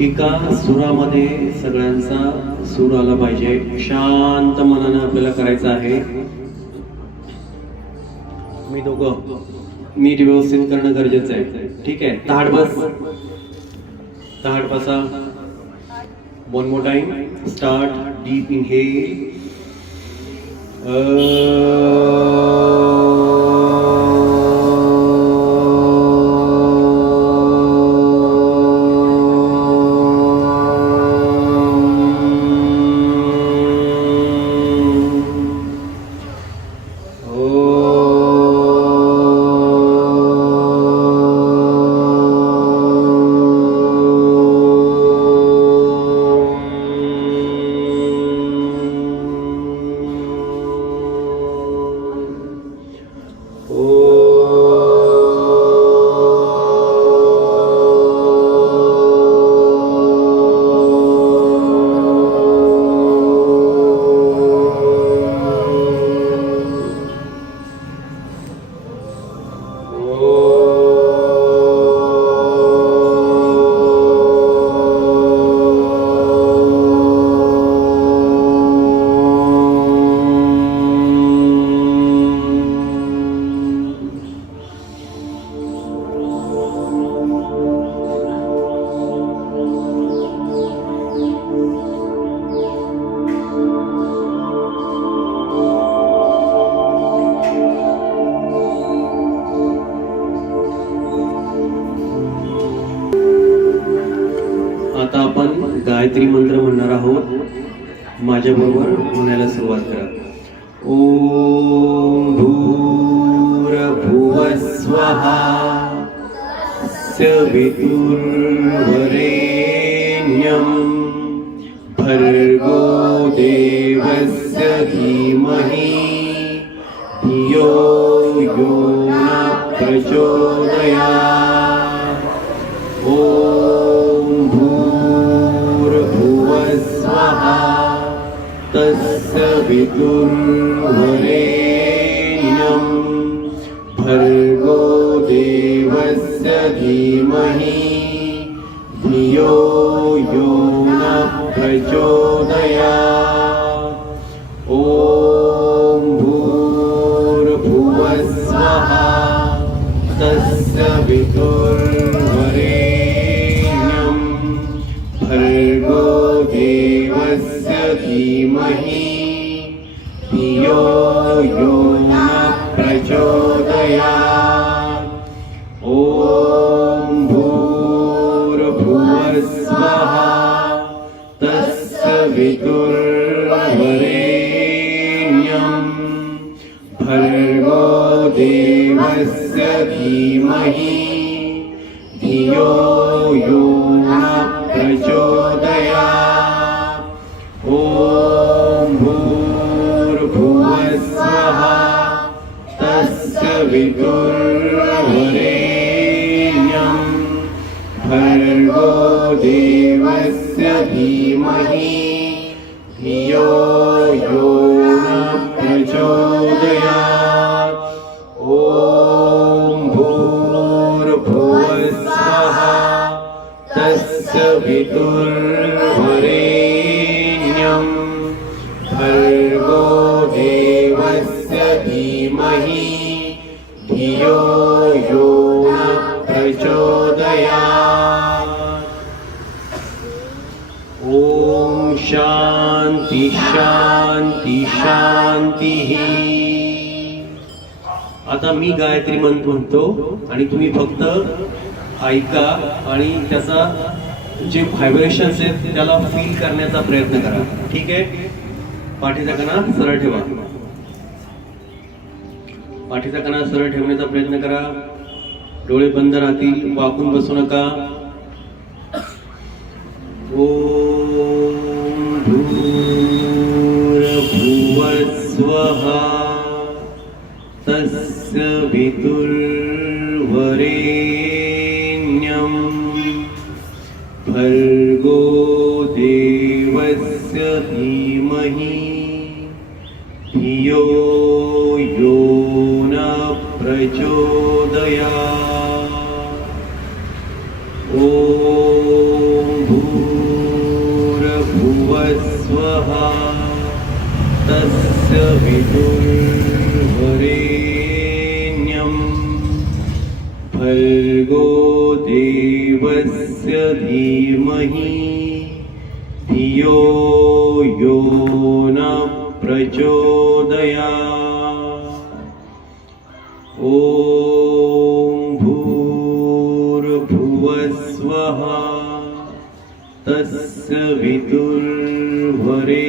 एका सुरामध्ये सगळ्यांचा सूर आला पाहिजे. शांत मनानं आपल्याला करायचं आहे. मी दोघं नीट व्यवस्थित करणं गरजेचं आहे. ठीक आहे? तहाड बस. तहाड बसा. One more time start deep in Gayatri mantra म्हणणार आहोत. माझ्या बरोबर म्हणायला सुरुवात करा. ओम भूर्भुव स्वहा सवितुर्वरेण्यं भर्गो देवस्य धीमहि धियो यो न प्रचोदया विदुर्वरेण्यं भर्गो देवस्य धीमहि धियो यो न प्रचोदयात् यो न प्रचोदयात्। ॐ भूर्भुवस्वः। तस्य विदुर्वरेण्यं भर्गो देवस्य धीमहि। धियो धीमहि धियो यो न प्रचोदयात्। ॐ भूर्भुवस्वः। तस्य विदुर्वरेण्यं भर्गो देवस्य धीमहि। धियो शान्ति शान्ति शान्तिः आता मी गायत्री मंत्र म्हणतो आणि तुम्ही फक्त ऐका आणि त्याचा जे व्हायब्रेशन्स आहेत त्याला फील करण्याचा प्रयत्न करा. ठीक आहे? पाठीचा कणा सरळ ठेवा. पाठीचा कणा सरळ ठेवण्याचा प्रयत्न करा. डोळे बंद राहतील वाकून बसू नका. भूर्भुवस्वः तस्य वितुर्वरेण्यं भर्गो देवस्य धीमहि। धियो यो न प्रचोदयात्। ॐ विदुर्वरेण्यं भर्गो देवस्य धीमहि धियो यो न प्रचोदया। ॐ भूर्भुवस्वः तस्य विदुर्वरे